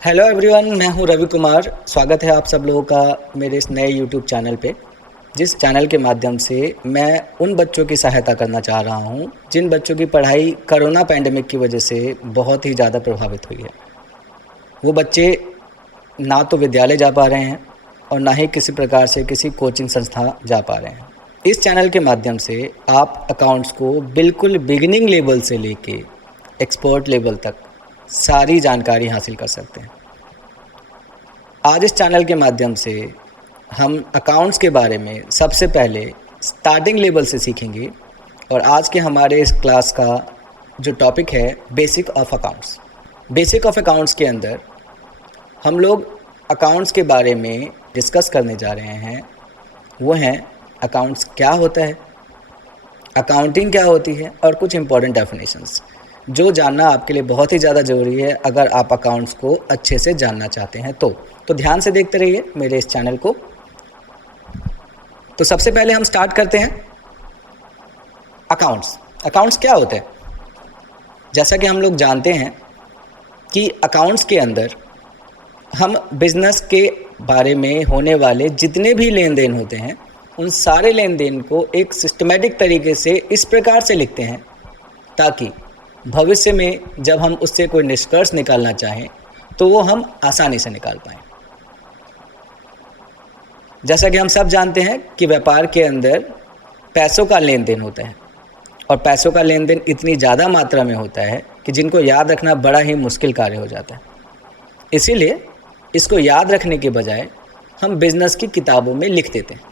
Hello everyone, मैं हूं रवि कुमार। स्वागत है आप सब लोगों का मेरे इस नए यूट्यूब चैनल पे, जिस चैनल के माध्यम से मैं उन बच्चों की सहायता करना चाह रहा हूं जिन बच्चों की पढ़ाई कोरोना पैंडेमिक की वजह से बहुत ही ज़्यादा प्रभावित हुई है। वो बच्चे ना तो विद्यालय जा पा रहे हैं और ना ही किसी प्रकार से किसी कोचिंग संस्था जा पा रहे हैं। इस चैनल के माध्यम से आप अकाउंट्स को बिल्कुल बिगिनिंग लेवल से लेके एक्सपर्ट लेवल तक सारी जानकारी हासिल कर सकते हैं। आज इस चैनल के माध्यम से हम अकाउंट्स के बारे में सबसे पहले स्टार्टिंग लेवल से सीखेंगे और आज के हमारे इस क्लास का जो टॉपिक है basic of accounts. Basic of accounts के अंदर हम लोग अकाउंट्स के बारे में डिस्कस करने जा रहे हैं। वो हैं अकाउंट्स क्या होता है, अकाउंटिंग क्या होती है और कुछ इम्पॉर्टेंट डेफिनेशंस जो जानना आपके लिए बहुत ही ज़्यादा ज़रूरी है अगर आप अकाउंट्स को अच्छे से जानना चाहते हैं। तो ध्यान से देखते रहिए मेरे इस चैनल को। तो सबसे पहले हम स्टार्ट करते हैं अकाउंट्स। अकाउंट्स क्या होते हैं? जैसा कि हम लोग जानते हैं कि अकाउंट्स के अंदर हम बिजनेस के बारे में होने वाले जितने भी लेन देन होते हैं उन सारे लेन देन को एक सिस्टमेटिक तरीके से इस प्रकार से लिखते हैं ताकि भविष्य में जब हम उससे कोई निष्कर्ष निकालना चाहें तो वो हम आसानी से निकाल पाएँ। जैसा कि हम सब जानते हैं कि व्यापार के अंदर पैसों का लेन देन होता है और पैसों का लेन देन इतनी ज़्यादा मात्रा में होता है कि जिनको याद रखना बड़ा ही मुश्किल कार्य हो जाता है। इसीलिए इसको याद रखने के बजाय हम बिज़नेस की किताबों में लिख देते हैं।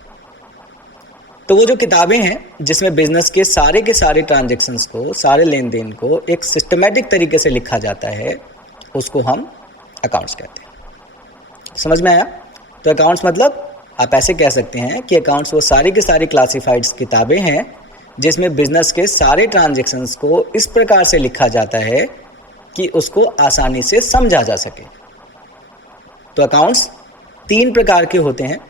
तो वो जो किताबें हैं जिसमें बिज़नेस के सारे ट्रांजैक्शंस को, सारे लेन देन को एक सिस्टमेटिक तरीके से लिखा जाता है, उसको हम अकाउंट्स कहते हैं। समझ में आया? तो अकाउंट्स मतलब आप ऐसे कह सकते हैं कि अकाउंट्स वो सारी की सारी क्लासिफाइड्स किताबें हैं जिसमें बिज़नेस के सारे ट्रांजैक्शंस को इस प्रकार से लिखा जाता है कि उसको आसानी से समझा जा सके। तो अकाउंट्स 3 प्रकार के होते हैं।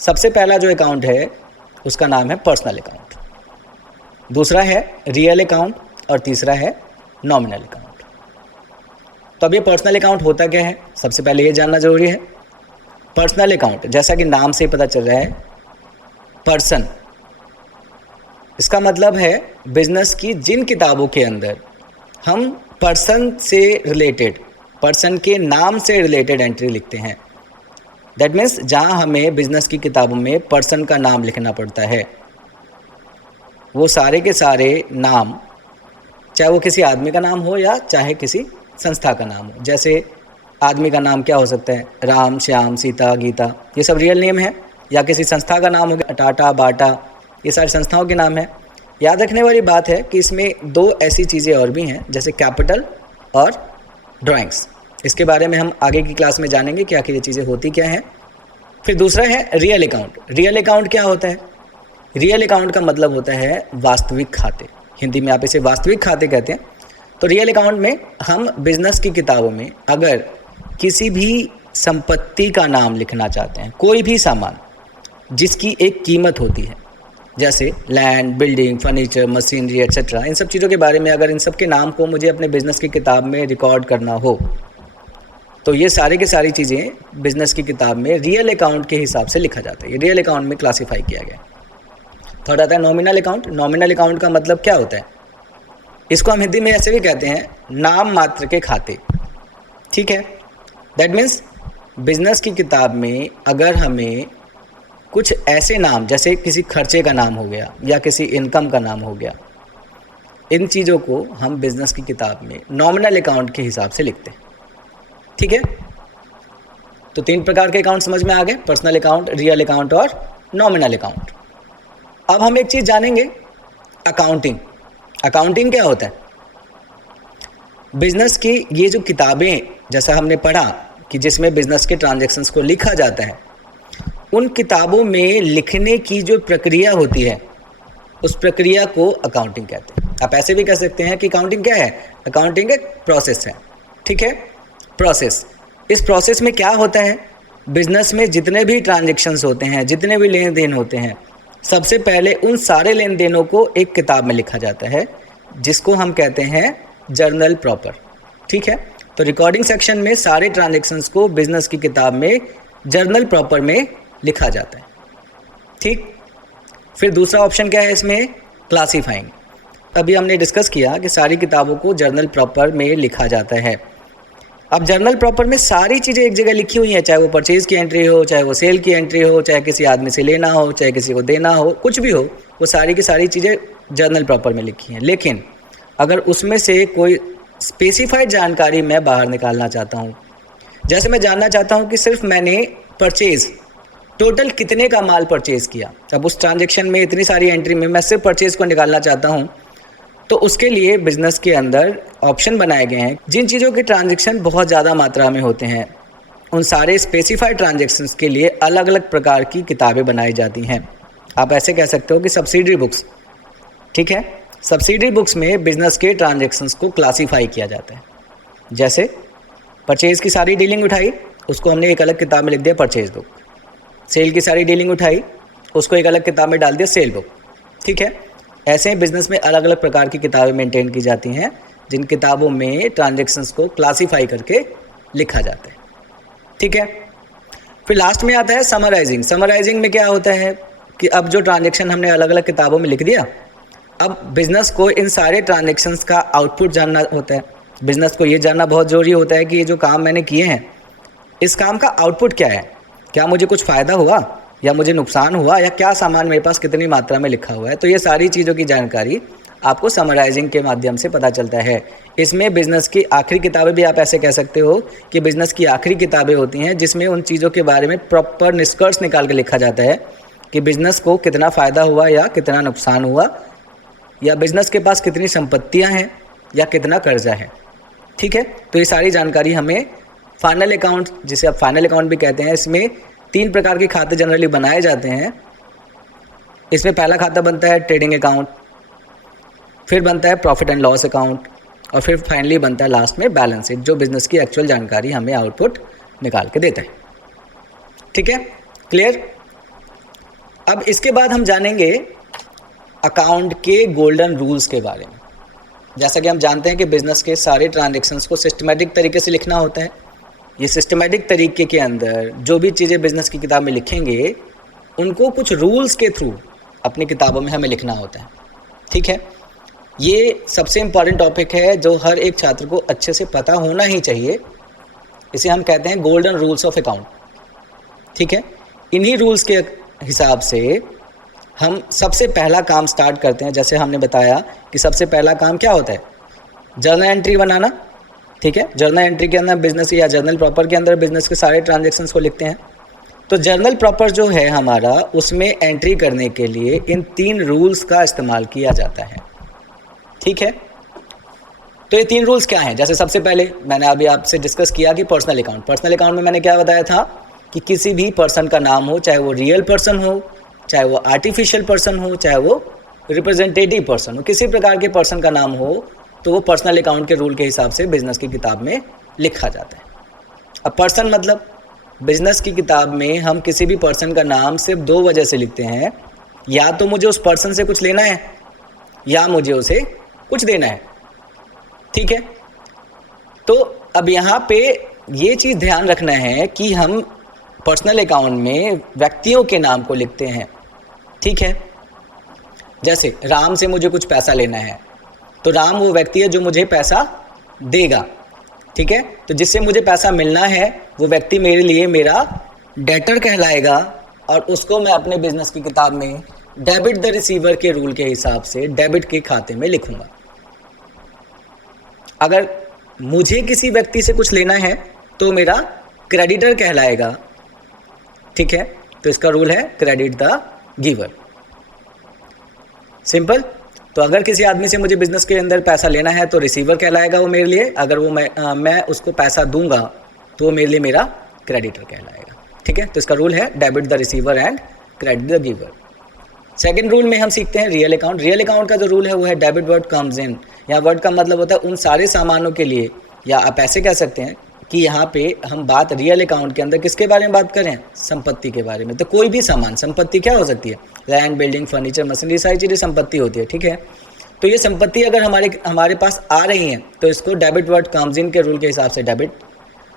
सबसे पहला जो अकाउंट है उसका नाम है पर्सनल अकाउंट, दूसरा है रियल अकाउंट और तीसरा है नॉमिनल अकाउंट। तो अब ये पर्सनल अकाउंट होता क्या है, सबसे पहले ये जानना ज़रूरी है। पर्सनल अकाउंट जैसा कि नाम से पता चल रहा है पर्सन, इसका मतलब है बिजनेस की जिन किताबों के अंदर हम पर्सन से रिलेटेड, पर्सन के नाम से रिलेटेड एंट्री लिखते हैं। दैट मीन्स जहाँ हमें बिजनेस की किताबों में पर्सन का नाम लिखना पड़ता है, वो सारे के सारे नाम, चाहे वो किसी आदमी का नाम हो या चाहे किसी संस्था का नाम हो। जैसे आदमी का नाम क्या हो सकता है, राम, श्याम, सीता, गीता, ये सब रियल नेम है। या किसी संस्था का नाम हो गया टाटा, बाटा, ये सारी संस्थाओं के नाम है। याद रखने वाली बात है कि इसमें 2 ऐसी चीज़ें और भी हैं जैसे कैपिटल और ड्राइंग्स। इसके बारे में हम आगे की क्लास में जानेंगे कि आखिर ये चीज़ें होती क्या हैं। फिर दूसरा है रियल अकाउंट। रियल अकाउंट क्या होता है? रियल अकाउंट का मतलब होता है वास्तविक खाते। हिंदी में आप इसे वास्तविक खाते कहते हैं। तो रियल अकाउंट में हम बिजनेस की किताबों में अगर किसी भी संपत्ति का नाम लिखना चाहते हैं, कोई भी सामान जिसकी एक कीमत होती है, जैसे land, building, furniture, machinery etcetera, इन सब चीज़ों के बारे में अगर इन सब के नाम को मुझे अपने बिजनेस की किताब में रिकॉर्ड करना हो तो ये सारी की सारी चीज़ें बिजनेस की किताब में रियल अकाउंट के हिसाब से लिखा जाता है। ये रियल अकाउंट में क्लासीफाई किया गया है। थर्ड आता है नॉमिनल अकाउंट। नॉमिनल अकाउंट का मतलब क्या होता है? इसको हम हिंदी में ऐसे भी कहते हैं नाम मात्र के खाते। ठीक है, दैट मीन्स बिजनेस की किताब में अगर हमें कुछ ऐसे नाम, जैसे किसी खर्चे का नाम हो गया या किसी इनकम का नाम हो गया, इन चीज़ों को हम बिजनेस की किताब में नॉमिनल अकाउंट के हिसाब से लिखते हैं। ठीक है, तो 3 प्रकार के अकाउंट समझ में आ गए, पर्सनल अकाउंट, रियल अकाउंट और नॉमिनल अकाउंट। अब हम एक चीज़ जानेंगे, अकाउंटिंग। अकाउंटिंग क्या होता है? बिजनेस की ये जो किताबें, जैसा हमने पढ़ा कि जिसमें बिजनेस के ट्रांजैक्शंस को लिखा जाता है, उन किताबों में लिखने की जो प्रक्रिया होती है उस प्रक्रिया को अकाउंटिंग कहते हैं। आप ऐसे भी कह सकते हैं कि अकाउंटिंग क्या है? अकाउंटिंग एक प्रोसेस है। ठीक है, प्रोसेस। इस प्रोसेस में क्या होता है, बिजनेस में जितने भी ट्रांजैक्शंस होते हैं, जितने भी लेन देन होते हैं, सबसे पहले उन सारे लेन देनों को एक किताब में लिखा जाता है जिसको हम कहते हैं जर्नल प्रॉपर। ठीक है, तो रिकॉर्डिंग सेक्शन में सारे ट्रांजेक्शन्स को बिजनेस की किताब में जर्नल प्रॉपर में लिखा जाता है। ठीक, फिर दूसरा ऑप्शन क्या है इसमें, क्लासीफाइंग। अभी हमने डिस्कस किया कि सारी किताबों को जर्नल प्रॉपर में लिखा जाता है। अब जर्नल प्रॉपर में सारी चीज़ें एक जगह लिखी हुई हैं, चाहे वो परचेज़ की एंट्री हो, चाहे वो सेल की एंट्री हो, चाहे किसी आदमी से लेना हो, चाहे किसी को देना हो, कुछ भी हो, वो सारी की सारी चीज़ें जर्नल प्रॉपर में लिखी हैं। लेकिन अगर उसमें से कोई स्पेसिफाइड जानकारी मैं बाहर निकालना चाहता हूँ, जैसे मैं जानना चाहता हूँ कि सिर्फ मैंने परचेज़ टोटल कितने का माल परचेज़ किया, अब उस ट्रांजेक्शन में इतनी सारी एंट्री में मैं सिर्फ परचेज़ को निकालना चाहता हूँ, तो उसके लिए बिज़नेस के अंदर ऑप्शन बनाए गए हैं। जिन चीज़ों के ट्रांजेक्शन बहुत ज़्यादा मात्रा में होते हैं, उन सारे स्पेसिफाइड ट्रांजेक्शन्स के लिए अलग अलग प्रकार की किताबें बनाई जाती हैं। आप ऐसे कह सकते हो कि सब्सिडरी बुक्स, ठीक है। सब्सिडरी बुक्स में बिज़नेस के ट्रांजेक्शन्स को क्लासीफाई किया जाता है। जैसे परचेज़ की सारी डीलिंग उठाई, उसको हमने एक अलग किताब में लिख दिया परचेज़ बुक। सेल की सारी डीलिंग उठाई, उसको एक अलग किताब में डाल दिया सेल बुक, ठीक है। ऐसे बिज़नेस में अलग अलग प्रकार की किताबें मेंटेन की जाती हैं, जिन किताबों में ट्रांजेक्शन्स को क्लासीफाई करके लिखा जाता है, ठीक है। फिर लास्ट में आता है समराइजिंग। समराइजिंग में क्या होता है कि अब जो ट्रांजेक्शन हमने अलग अलग किताबों में लिख दिया, अब बिज़नेस को इन सारे ट्रांजेक्शन्स का आउटपुट जानना होता है। बिज़नेस को ये जानना बहुत ज़रूरी होता है कि ये जो काम मैंने किए हैं, इस काम का आउटपुट क्या है, क्या मुझे कुछ फ़ायदा हुआ या मुझे नुकसान हुआ, या क्या सामान मेरे पास कितनी मात्रा में लिखा हुआ है। तो ये सारी चीज़ों की जानकारी आपको समराइजिंग के माध्यम से पता चलता है। इसमें बिज़नेस की आखिरी किताबें भी आप ऐसे कह सकते हो कि बिज़नेस की आखिरी किताबें होती हैं, जिसमें उन चीज़ों के बारे में प्रॉपर निष्कर्ष निकाल के लिखा जाता है कि बिज़नेस को कितना फ़ायदा हुआ या कितना नुकसान हुआ, या बिज़नेस के पास कितनी संपत्तियाँ हैं या कितना कर्जा है, ठीक है। तो ये सारी जानकारी हमें फाइनल अकाउंट, जिसे आप फाइनल अकाउंट भी कहते हैं, इसमें 3 प्रकार के खाते जनरली बनाए जाते हैं। इसमें पहला खाता बनता है ट्रेडिंग अकाउंट, फिर बनता है प्रॉफिट एंड लॉस अकाउंट, और फिर फाइनली बनता है लास्ट में बैलेंस शीट, जो बिज़नेस की एक्चुअल जानकारी हमें आउटपुट निकाल के देता है, ठीक है। क्लियर। अब इसके बाद हम जानेंगे अकाउंट के गोल्डन रूल्स के बारे में। जैसा कि हम जानते हैं कि बिज़नेस के सारे ट्रांजेक्शन्स को सिस्टमेटिक तरीके से लिखना होता है। ये सिस्टमेटिक तरीके के अंदर जो भी चीज़ें बिज़नेस की किताब में लिखेंगे, उनको कुछ रूल्स के थ्रू अपनी किताबों में हमें लिखना होता है, ठीक है। ये सबसे इम्पॉर्टेंट टॉपिक है जो हर एक छात्र को अच्छे से पता होना ही चाहिए। इसे हम कहते हैं गोल्डन रूल्स ऑफ अकाउंट, ठीक है। इन्हीं रूल्स के हिसाब से हम सबसे पहला काम स्टार्ट करते हैं। जैसे हमने बताया कि सबसे पहला काम क्या होता है, जर्नल एंट्री बनाना, ठीक है। जर्नल एंट्री के अंदर बिज़नेस या जर्नल प्रॉपर के अंदर बिज़नेस के सारे ट्रांजेक्शन्स को लिखते हैं। तो जर्नल प्रॉपर जो है हमारा, उसमें एंट्री करने के लिए इन 3 रूल्स का इस्तेमाल किया जाता है, ठीक है। तो ये 3 रूल्स क्या हैं? जैसे सबसे पहले मैंने अभी आपसे डिस्कस किया कि पर्सनल अकाउंट। पर्सनल अकाउंट में मैंने क्या बताया था कि किसी भी पर्सन का नाम हो, चाहे वो रियल पर्सन हो, चाहे वो आर्टिफिशियल पर्सन हो, चाहे वो रिप्रेजेंटेटिव पर्सन हो, किसी प्रकार के पर्सन का नाम हो, तो वो पर्सनल अकाउंट के रूल के हिसाब से बिज़नेस की किताब में लिखा जाता है। अब पर्सन मतलब बिज़नेस की किताब में हम किसी भी पर्सन का नाम सिर्फ 2 वजह से लिखते हैं, या तो मुझे उस पर्सन से कुछ लेना है या मुझे उसे कुछ देना है, ठीक है। तो अब यहाँ पे ये चीज़ ध्यान रखना है कि हम पर्सनल अकाउंट में व्यक्तियों के नाम को लिखते हैं, ठीक है। जैसे राम से मुझे कुछ पैसा लेना है, तो राम वो व्यक्ति है जो मुझे पैसा देगा, ठीक है। तो जिससे मुझे पैसा मिलना है वो व्यक्ति मेरे लिए मेरा डेटर कहलाएगा, और उसको मैं अपने बिजनेस की किताब में डेबिट द रिसीवर के रूल के हिसाब से डेबिट के खाते में लिखूंगा। अगर मुझे किसी व्यक्ति से कुछ लेना है तो मेरा क्रेडिटर कहलाएगा, ठीक है। तो इसका रूल है क्रेडिट द गिवर, सिंपल। तो अगर किसी आदमी से मुझे बिजनेस के अंदर पैसा लेना है तो रिसीवर कहलाएगा वो मेरे लिए, अगर वो मैं उसको पैसा दूंगा तो वो मेरे लिए मेरा क्रेडिटर कहलाएगा, ठीक है। तो इसका रूल है debit the receiver and credit the giver. Second rule में हम सीखते हैं रियल अकाउंट। रियल अकाउंट का जो रूल है वो है डेबिट वर्ड कम्स इन। यहाँ वर्ड का मतलब होता है उन सारे सामानों के लिए, या आप ऐसे कह सकते हैं कि यहाँ पे हम बात रियल अकाउंट के अंदर किसके बारे में बात करें, संपत्ति के बारे में। तो कोई भी सामान, संपत्ति क्या हो सकती है, लैंड, बिल्डिंग, फर्नीचर, मशीनरी, सारी चीज़ें संपत्ति होती है, ठीक है। तो ये संपत्ति अगर हमारे पास आ रही हैं तो इसको डेबिट वर्ड कम्स इन के रूल के हिसाब से डेबिट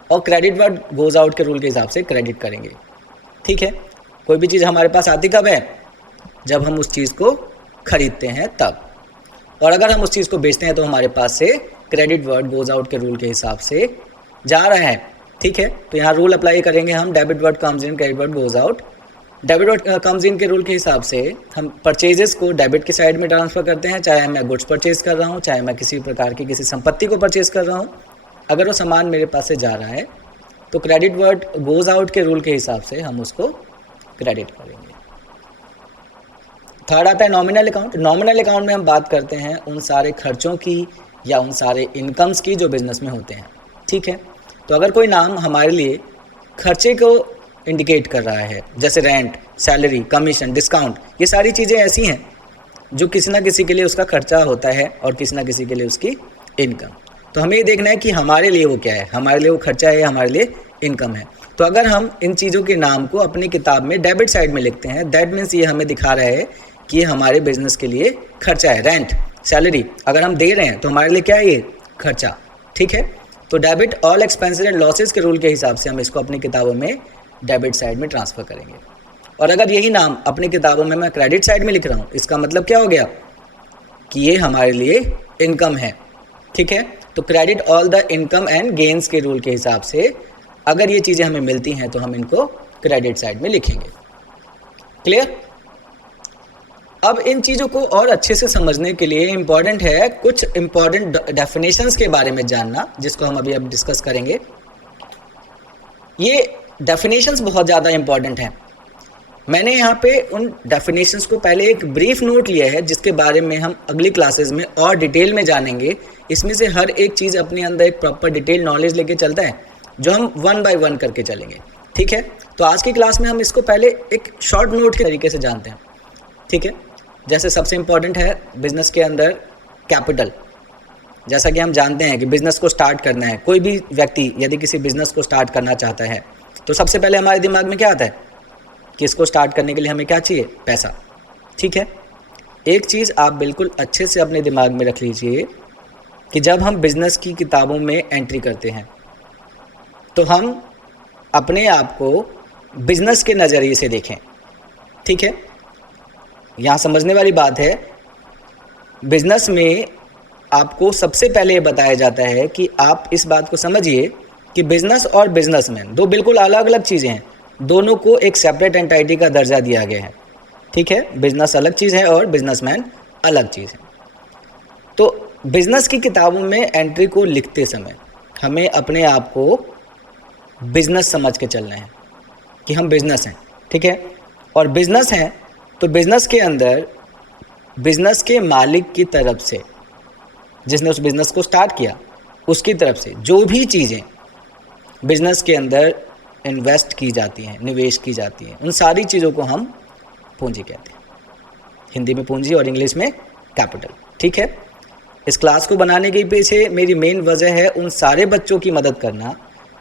और क्रेडिट वर्ड गोज आउट के रूल के हिसाब से क्रेडिट करेंगे। ठीक है, कोई भी चीज़ हमारे पास आती कब है? जब हम उस चीज़ को खरीदते हैं तब, और अगर हम उस चीज़ को बेचते हैं तो हमारे पास से क्रेडिट वर्ड गोज आउट के रूल के हिसाब से जा रहा है। ठीक है, तो यहाँ रूल अप्लाई करेंगे हम, debit word comes in, credit word goes out. Debit word comes in के रूल के हिसाब से हम परचेजेस को डेबिट की साइड में ट्रांसफ़र करते हैं, चाहे मैं गुड्स परचेज कर रहा हूँ, चाहे मैं किसी प्रकार की किसी संपत्ति को परचेज कर रहा हूँ। अगर वो सामान मेरे पास से जा रहा है तो क्रेडिट वर्ड गोज आउट के रूल के हिसाब से हम उसको क्रेडिट करेंगे। थर्ड आता है नॉमिनल अकाउंट। नॉमिनल अकाउंट में हम बात करते हैं उन सारे खर्चों की या उन सारे इनकम्स की जो बिजनेस में होते हैं। ठीक है, तो अगर कोई नाम हमारे लिए खर्चे को इंडिकेट कर रहा है, जैसे रेंट, सैलरी, कमीशन, डिस्काउंट, ये सारी चीज़ें ऐसी हैं जो किसी ना किसी के लिए उसका खर्चा होता है और किसी ना किसी के लिए उसकी इनकम। तो हमें ये देखना है कि हमारे लिए वो क्या है, हमारे लिए वो खर्चा है, हमारे लिए इनकम है। तो अगर हम इन चीज़ों के नाम को अपनी किताब में डेबिट साइड में लिखते हैं, दैट मीन्स ये हमें दिखा रहा है कि ये हमारे बिजनेस के लिए खर्चा है। रेंट, सैलरी अगर हम दे रहे हैं तो हमारे लिए क्या है? ये खर्चा। ठीक है, तो debit all expenses and losses के रूल के हिसाब से हम इसको अपनी किताबों में डेबिट साइड में ट्रांसफ़र करेंगे। और अगर यही नाम अपनी किताबों में मैं क्रेडिट साइड में लिख रहा हूँ, इसका मतलब क्या हो गया कि ये हमारे लिए इनकम है। ठीक है, तो credit all the income and gains के रूल के हिसाब से अगर ये चीज़ें हमें मिलती हैं तो हम इनको क्रेडिट साइड में लिखेंगे। क्लियर? अब इन चीज़ों को और अच्छे से समझने के लिए इम्पॉर्टेंट है कुछ इम्पॉर्टेंट डेफिनेशंस के बारे में जानना, जिसको हम अभी अब डिस्कस करेंगे। ये डेफिनेशंस बहुत ज़्यादा इम्पॉर्टेंट हैं। मैंने यहाँ पे उन डेफिनेशंस को पहले एक ब्रीफ नोट लिया है, जिसके बारे में हम अगली क्लासेस में और डिटेल में जानेंगे। इसमें से हर एक चीज़ अपने अंदर एक प्रॉपर डिटेल नॉलेज लेके चलता है, जो हम वन बाय वन करके चलेंगे। ठीक है, तो आज की क्लास में हम इसको पहले एक शॉर्ट नोट के तरीके से जानते हैं। ठीक है, जैसे सबसे इम्पॉर्टेंट है बिजनेस के अंदर कैपिटल। जैसा कि हम जानते हैं कि बिज़नेस को स्टार्ट करना है, कोई भी व्यक्ति यदि किसी बिज़नेस को स्टार्ट करना चाहता है तो सबसे पहले हमारे दिमाग में क्या आता है कि इसको स्टार्ट करने के लिए हमें क्या चाहिए? पैसा। ठीक है, एक चीज़ आप बिल्कुल अच्छे से अपने दिमाग में रख लीजिए कि जब हम बिज़नेस की किताबों में एंट्री करते हैं तो हम अपने आप को बिज़नेस के नज़रिए से देखें। ठीक है, यहाँ समझने वाली बात है, बिज़नेस में आपको सबसे पहले ये बताया जाता है कि आप इस बात को समझिए कि बिज़नेस और बिजनेसमैन दो बिल्कुल अलग अलग चीज़ें हैं। दोनों को एक सेपरेट एंटिटी का दर्जा दिया गया है। ठीक है, बिज़नेस अलग चीज़ है और बिजनेसमैन अलग चीज़ है। तो बिज़नेस की किताबों में एंट्री को लिखते समय हमें अपने आप को बिज़नेस समझ के चलना है कि हम बिज़नेस हैं। ठीक है, और बिज़नेस हैं तो बिज़नेस के अंदर बिज़नेस के मालिक की तरफ से, जिसने उस बिज़नेस को स्टार्ट किया, उसकी तरफ से जो भी चीज़ें बिज़नेस के अंदर इन्वेस्ट की जाती हैं, निवेश की जाती हैं, उन सारी चीज़ों को हम पूंजी कहते हैं। हिंदी में पूंजी और इंग्लिश में कैपिटल। ठीक है, इस क्लास को बनाने के पीछे मेरी मेन वजह है उन सारे बच्चों की मदद करना,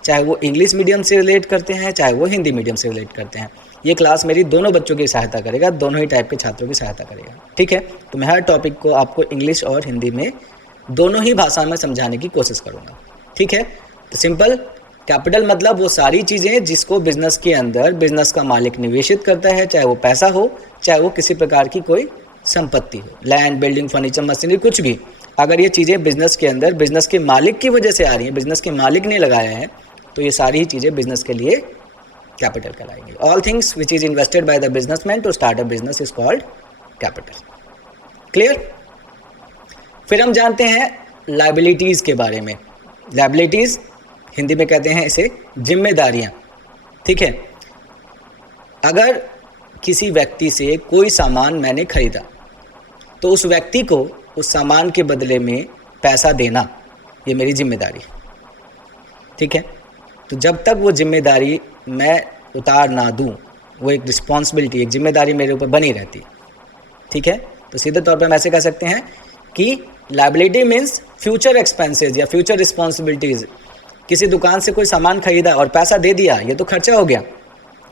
चाहे वो इंग्लिश मीडियम से रिलेट करते हैं, चाहे वो हिंदी मीडियम से रिलेट करते हैं। ये क्लास मेरी दोनों बच्चों की सहायता करेगा, दोनों ही टाइप के छात्रों की सहायता करेगा। ठीक है, तो मैं हर टॉपिक को आपको इंग्लिश और हिंदी में दोनों ही भाषा में समझाने की कोशिश करूँगा। ठीक है, तो सिंपल, कैपिटल मतलब वो सारी चीज़ें जिसको बिज़नेस के अंदर बिज़नेस का मालिक निवेशित करता है, चाहे वो पैसा हो, चाहे वो किसी प्रकार की कोई संपत्ति हो, लैंड, बिल्डिंग, फर्नीचर, मशीनरी, कुछ भी। अगर ये चीज़ें बिज़नेस के अंदर बिज़नेस के मालिक की वजह से आ रही हैं, बिज़नेस के मालिक ने लगाया है, तो ये सारी ही चीज़ें बिज़नेस के लिए कैपिटल कहलाएंगी। All things which is invested by the businessman to start a business is called capital. Clear? फिर हम जानते हैं लायबिलिटीज़ के बारे में। लायबिलिटीज़ हिंदी में कहते हैं इसे जिम्मेदारियाँ। ठीक है, अगर किसी व्यक्ति से कोई सामान मैंने खरीदा तो उस व्यक्ति को उस सामान के बदले में पैसा देना, ये मेरी जिम्मेदारी है। ठीक है, तो जब तक वो जिम्मेदारी मैं उतार ना दूँ, वो एक रिस्पॉन्सिबिलिटी, एक जिम्मेदारी मेरे ऊपर बनी रहती है। ठीक है, तो सीधे तौर पे हम ऐसे कह सकते हैं कि लायबिलिटी मीन्स फ्यूचर एक्सपेंसेस या फ्यूचर रिस्पॉन्सिबिलिटीज़। किसी दुकान से कोई सामान खरीदा और पैसा दे दिया, ये तो खर्चा हो गया,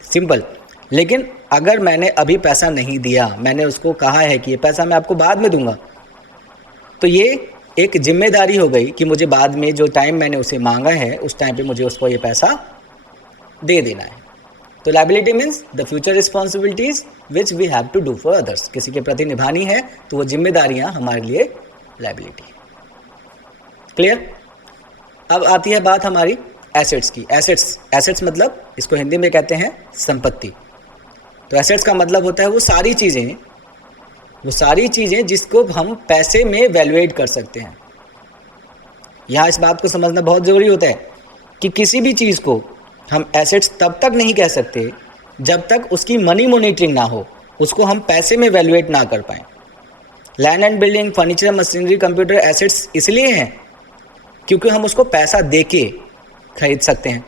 सिंपल। लेकिन अगर मैंने अभी पैसा नहीं दिया, मैंने उसको कहा है कि ये पैसा मैं आपको बाद में दूंगा, तो ये एक जिम्मेदारी हो गई कि मुझे बाद में जो टाइम मैंने उसे मांगा है उस टाइम पे मुझे उसको ये पैसा दे देना है। तो liability means the future responsibilities which we have to do for others. किसी के प्रति निभानी है तो वो जिम्मेदारियां हमारे लिए लायबिलिटी है। क्लियर? अब आती है बात हमारी एसेट्स की। एसेट्स मतलब इसको हिंदी में कहते हैं संपत्ति। तो एसेट्स का मतलब होता है वो सारी चीज़ें जिसको हम पैसे में वैल्यूएट कर सकते हैं। यहाँ इस बात को समझना बहुत ज़रूरी होता है कि किसी भी चीज़ को हम एसेट्स तब तक नहीं कह सकते जब तक उसकी मनी मॉनिटरिंग ना हो, उसको हम पैसे में वैल्यूएट ना कर पाएँ। Land and building, furniture, machinery, computer assets इसलिए हैं क्योंकि हम उसको पैसा दे के खरीद सकते हैं,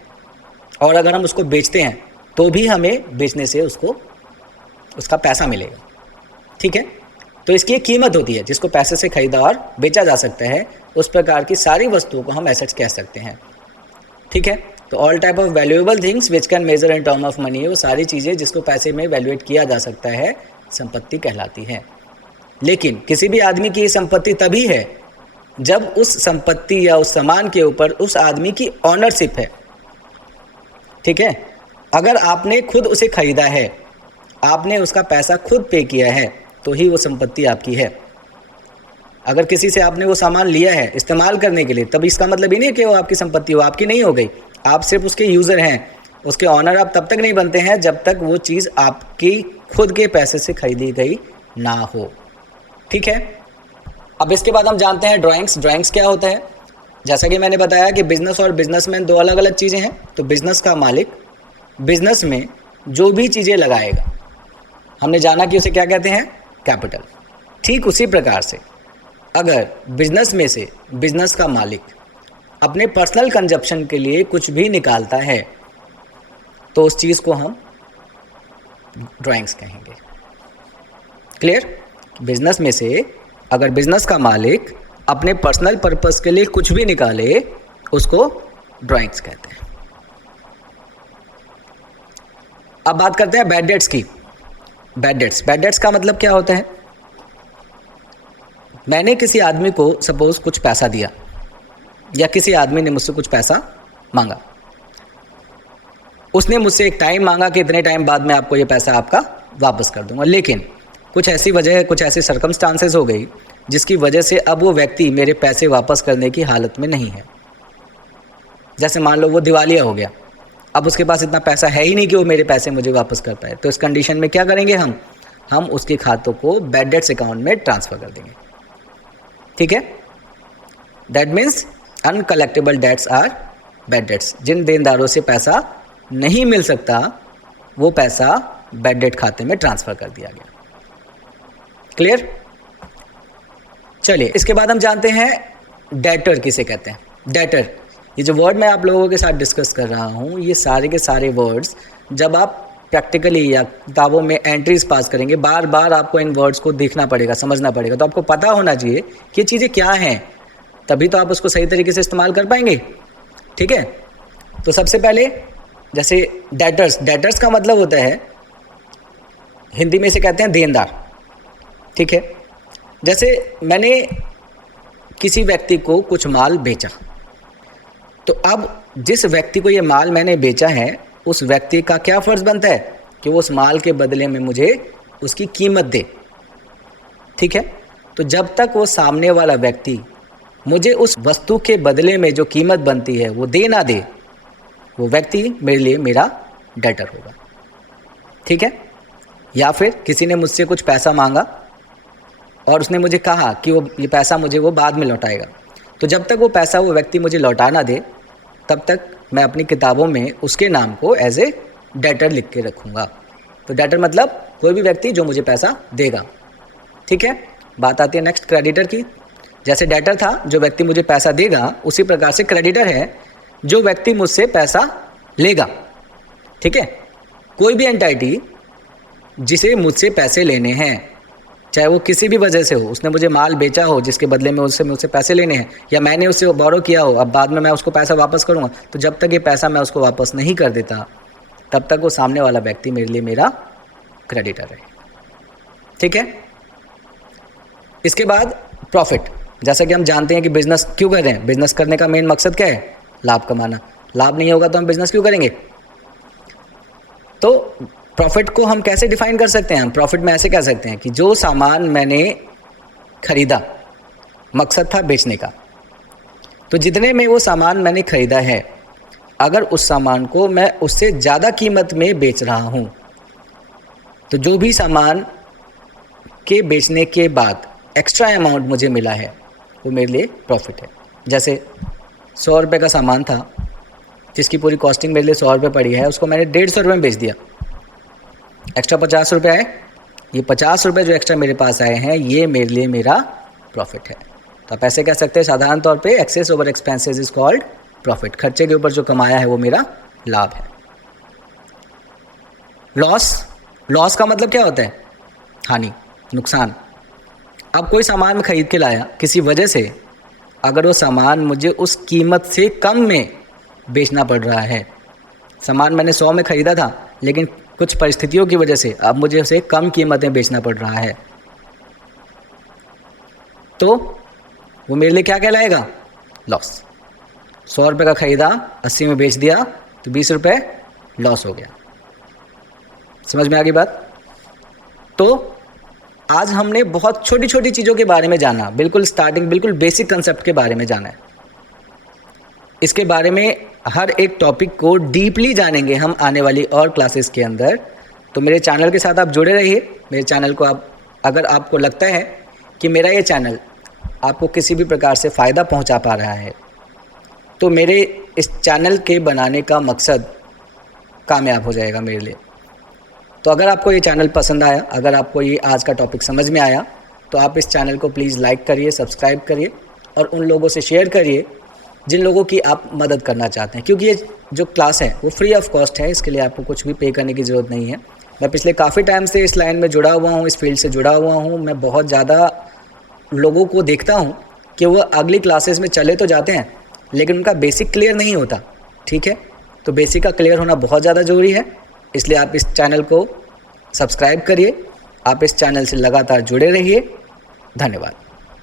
और अगर हम उसको बेचते हैं तो भी हमें बेचने से उसका पैसा मिलेगा। ठीक है? तो इसकी एक कीमत होती है जिसको पैसे से खरीदा और बेचा जा सकता है। उस प्रकार की सारी वस्तुओं को हम एसेट्स कह सकते हैं। ठीक है? तो all type of valuable things which can measure in term of money, वो सारी चीज़ें जिसको पैसे में वैल्यूएट किया जा सकता है संपत्ति कहलाती है। लेकिन किसी भी आदमी की संपत्ति तभी है जब उस संपत्ति या उस सामान के ऊपर उस आदमी की ऑनरशिप है। ठीक है? अगर आपने खुद उसे खरीदा है, आपने उसका पैसा खुद पे किया है, तो ही वो संपत्ति आपकी है। अगर किसी से आपने वो सामान लिया है इस्तेमाल करने के लिए, तब इसका मतलब ही नहीं कि वो आपकी संपत्ति हो, आपकी नहीं हो गई। आप सिर्फ उसके यूज़र हैं, उसके ऑनर आप तब तक नहीं बनते हैं जब तक वो चीज़ आपकी खुद के पैसे से खरीदी गई ना हो। ठीक है? अब इसके बाद हम जानते हैं ड्राइंग्स क्या होता है। जैसा कि मैंने बताया कि बिजनेस और बिजनेसमैन दो अलग अलग चीज़ें हैं। तो बिजनेस का मालिक बिजनेस में जो भी चीज़ें लगाएगा, हमने जाना कि उसे क्या कहते हैं, कैपिटल। ठीक उसी प्रकार से अगर बिजनेस में से बिजनेस का मालिक अपने पर्सनल कंजप्शन के लिए कुछ भी निकालता है तो उस चीज़ को हम ड्राइंग्स कहेंगे। क्लियर? बिजनेस में से अगर बिजनेस का मालिक अपने पर्सनल पर्पस के लिए कुछ भी निकाले उसको ड्राइंग्स कहते हैं। अब बात करते हैं बैड डेट्स की। बैड डेट्स का मतलब क्या होता है? मैंने किसी आदमी को सपोज कुछ पैसा दिया या किसी आदमी ने मुझसे कुछ पैसा मांगा। उसने मुझसे एक टाइम मांगा कि इतने टाइम बाद मैं आपको ये पैसा आपका वापस कर दूंगा, लेकिन कुछ ऐसी सर्कमस्टांसेस हो गई जिसकी वजह से अब वो व्यक्ति मेरे पैसे वापस करने की हालत में नहीं है। जैसे मान लो वो दिवालिया हो गया, अब उसके पास इतना पैसा है ही नहीं कि वो मेरे पैसे मुझे वापस कर पाए। तो इस कंडीशन में क्या करेंगे, हम उसके खातों को बैड डेट्स अकाउंट में ट्रांसफ़र कर देंगे। ठीक है? That means uncollectable debts are bad debts. जिन देनदारों से पैसा नहीं मिल सकता वो पैसा बैड डेट खाते में ट्रांसफ़र कर दिया गया। क्लियर? चलिए, इसके बाद हम जानते हैं डेटर किसे कहते हैं। डेटर, ये जो वर्ड मैं आप लोगों के साथ डिस्कस कर रहा हूँ, ये सारे के सारे वर्ड्स जब आप प्रैक्टिकली या किताबों में एंट्रीज पास करेंगे, बार बार आपको इन वर्ड्स को देखना पड़ेगा, समझना पड़ेगा। तो आपको पता होना चाहिए कि ये चीज़ें क्या हैं, तभी तो आप उसको सही तरीके से इस्तेमाल कर पाएंगे। ठीक है? तो सबसे पहले जैसे डेटर्स का मतलब होता है, हिंदी में इसे कहते हैं देनदार। ठीक है? जैसे मैंने किसी व्यक्ति को कुछ माल बेचा, तो अब जिस व्यक्ति को ये माल मैंने बेचा है उस व्यक्ति का क्या फ़र्ज़ बनता है कि वो उस माल के बदले में मुझे उसकी कीमत दे। ठीक है? तो जब तक वो सामने वाला व्यक्ति मुझे उस वस्तु के बदले में जो कीमत बनती है वो दे ना दे, वो व्यक्ति मेरे लिए मेरा डेटर होगा। ठीक है? या फिर किसी ने मुझसे कुछ पैसा मांगा और उसने मुझे कहा कि वो ये पैसा मुझे वो बाद में लौटाएगा, तो जब तक वो पैसा वो व्यक्ति मुझे लौटा ना दे तब तक मैं अपनी किताबों में उसके नाम को एज ए डेटर लिख के रखूँगा। तो डेटर मतलब कोई भी व्यक्ति जो मुझे पैसा देगा। ठीक है? बात आती है नेक्स्ट क्रेडिटर की। जैसे डेटर था जो व्यक्ति मुझे पैसा देगा, उसी प्रकार से क्रेडिटर है जो व्यक्ति मुझसे पैसा लेगा। ठीक है? कोई भी एंटाइटी जिसे मुझसे पैसे लेने हैं, चाहे वो किसी भी वजह से हो, उसने मुझे माल बेचा हो जिसके बदले में उससे मुझसे पैसे लेने हैं, या मैंने उससे बोरो किया हो, अब बाद में मैं उसको पैसा वापस करूँगा, तो जब तक ये पैसा मैं उसको वापस नहीं कर देता तब तक वो सामने वाला व्यक्ति मेरे लिए मेरा क्रेडिटर है। ठीक है? इसके बाद जैसा कि हम जानते हैं कि बिज़नेस क्यों कर रहे हैं, बिज़नेस करने का मेन मकसद क्या है, लाभ कमाना। लाभ नहीं होगा तो हम बिज़नेस क्यों करेंगे। तो प्रॉफिट को हम कैसे डिफाइन कर सकते हैं, हम प्रॉफिट में ऐसे कह सकते हैं कि जो सामान मैंने खरीदा, मकसद था बेचने का, तो जितने में वो सामान मैंने खरीदा है, अगर उस सामान को मैं उससे ज़्यादा कीमत में बेच रहा हूँ, तो जो भी सामान के बेचने के बाद एक्स्ट्रा अमाउंट मुझे मिला है वो मेरे लिए प्रॉफिट है। जैसे 100 रुपये का सामान था जिसकी पूरी कॉस्टिंग मेरे लिए 100 रुपये पड़ी है, उसको मैंने 150 रुपये में बेच दिया, एक्स्ट्रा 50 रुपये आए। ये 50 रुपये जो एक्स्ट्रा मेरे पास आए हैं ये मेरे लिए मेरा प्रॉफिट है। तो आप ऐसे कह सकते हैं साधारण तौर पे excess over expenses is called profit. खर्चे के ऊपर जो कमाया है वो मेरा लाभ है। लॉस का मतलब क्या होता है, हानि, नुकसान। अब कोई सामान मैं ख़रीद के लाया, किसी वजह से अगर वो सामान मुझे उस कीमत से कम में बेचना पड़ रहा है, सामान मैंने 100 में ख़रीदा था लेकिन कुछ परिस्थितियों की वजह से अब मुझे उसे कम कीमत में बेचना पड़ रहा है, तो वो मेरे लिए क्या कहलाएगा, लॉस। 100 रुपये का ख़रीदा, 80 में बेच दिया तो 20 रुपये लॉस हो गया। समझ में आ गई बात। तो आज हमने बहुत छोटी छोटी चीज़ों के बारे में जाना, बिल्कुल स्टार्टिंग, बिल्कुल बेसिक कंसेप्ट के बारे में जाना है। इसके बारे में हर एक टॉपिक को डीपली जानेंगे हम आने वाली और क्लासेस के अंदर। तो मेरे चैनल के साथ आप जुड़े रहिए। मेरे चैनल को अगर आपको लगता है कि मेरा ये चैनल आपको किसी भी प्रकार से फ़ायदा पहुंचा पा रहा है, तो मेरे इस चैनल के बनाने का मकसद कामयाब हो जाएगा मेरे लिए। तो अगर आपको ये चैनल पसंद आया, अगर आपको ये आज का टॉपिक समझ में आया, तो आप इस चैनल को प्लीज़ लाइक करिए, सब्सक्राइब करिए और उन लोगों से शेयर करिए जिन लोगों की आप मदद करना चाहते हैं, क्योंकि ये जो क्लास है वो फ्री ऑफ कॉस्ट है। इसके लिए आपको कुछ भी पे करने की ज़रूरत नहीं है। मैं पिछले काफ़ी टाइम से इस लाइन में जुड़ा हुआ हूँ, इस फील्ड से जुड़ा हुआ हूँ। मैं बहुत ज़्यादा लोगों को देखता हूँ कि वो अगली क्लासेस में चले तो जाते हैं लेकिन उनका बेसिक क्लियर नहीं होता। ठीक है, तो बेसिक का क्लियर होना बहुत ज़्यादा ज़रूरी है। इसलिए आप इस चैनल को सब्सक्राइब करिए, आप इस चैनल से लगातार जुड़े रहिए। धन्यवाद।